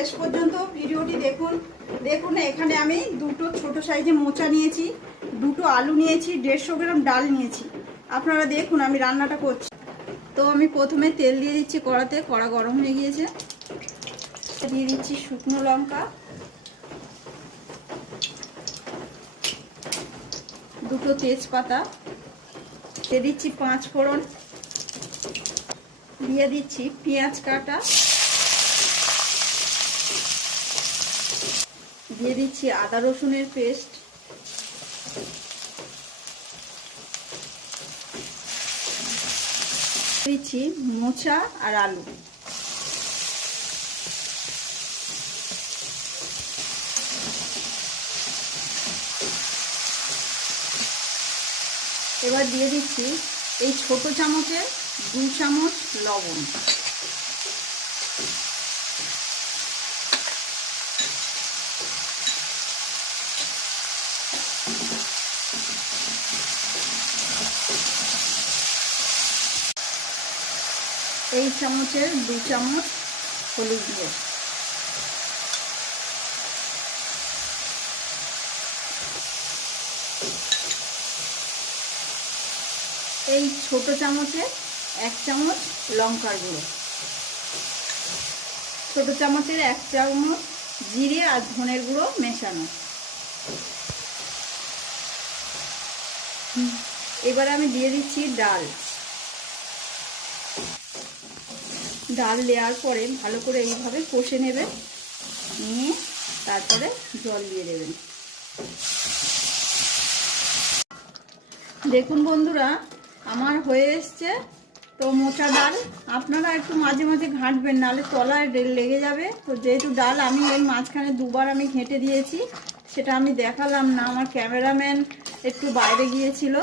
শেষ পর্যন্ত ভিডিওটি দেখুন। দেখুন এখানে আমি দুটো ছোট সাইজে মোচা নিয়েছি, দুটো আলু নিয়েছি, দেড়শো গ্রাম ডাল নিয়েছি। আপনারা দেখুন আমি রান্নাটা করছি। তো আমি প্রথমে তেল দিয়ে দিচ্ছি কড়াতে, কড়া গরম হয়ে গিয়েছে। দিয়ে দিচ্ছি শুকনো লঙ্কা। দুটো তেজপাতা। দিয়ে দিচ্ছি পাঁচ ফোড়ন। দিয়ে দিচ্ছি পেঁয়াজ কাটা। দিয়ে দিচ্ছি আদা রসুনের পেস্ট। দিচ্ছি মোচা আর আলু। এবার দিয়ে দিচ্ছি এই ছোট চামচের দু চামচ লবণ। এই চামচের দু চামচ হলুদ দিয়ে এই ছোট চামচে এক চামচ লঙ্কার গুঁড়ো। ছোট চামচের এক চামচ জিরে আর ধনের গুঁড়ো মেশানো। এবার আমি দিয়ে দিচ্ছি ডাল। ডাল দেওয়ার পরে ভালো করে এইভাবে কষে নেবেন নিয়ে তারপরে জল দিয়ে দেবেন। দেখুন বন্ধুরা, আমার হয়ে এসছে তো মোটা ডাল। আপনারা একটু মাঝে মাঝে ঘাঁটবেন, নাহলে তলায় লেগে যাবে। তো যেহেতু ডাল আমি ওই মাঝখানে দুবার আমি ঘেঁটে দিয়েছি, সেটা আমি দেখালাম না। আমার ক্যামেরাম্যান একটু বাইরে গিয়েছিল,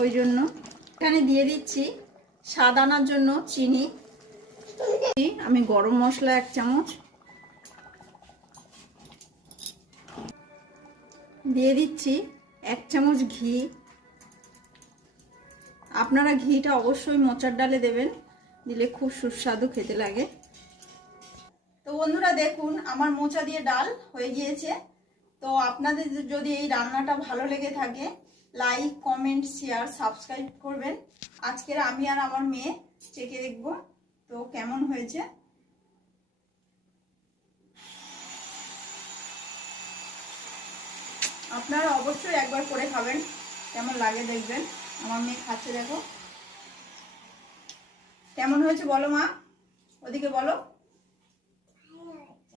ওই জন্য। এখানে দিয়ে দিচ্ছি স্বাদ আনার জন্য চিনি। আমি গরম মশলা এক চামচ। দিয়ে দিচ্ছি এক চামচ ঘি। আপনারা ঘিটা অবশ্যই মোচার ডালে দেবেন, দিলে খুব সুস্বাদু খেতে লাগে। তো বন্ধুরা দেখুন, আমার মোচা দিয়ে ডাল হয়ে গিয়েছে। তো আপনাদের যদি এই রান্নাটা ভালো লেগে থাকে, লাইক, কমেন্ট, শেয়ার, সাবস্ক্রাইব করবেন। আজকের আমি আর আমার মেয়ে চেকে দেখব। তো কেমন হয়েছে? আপনারা অবশ্যই একবার করে খাবেন। কেমন লাগে দেখবেন। আমার মেয়ে খাচ্ছে, দেখো। কেমন হয়েছে বলো মা? ওদিকে বলো।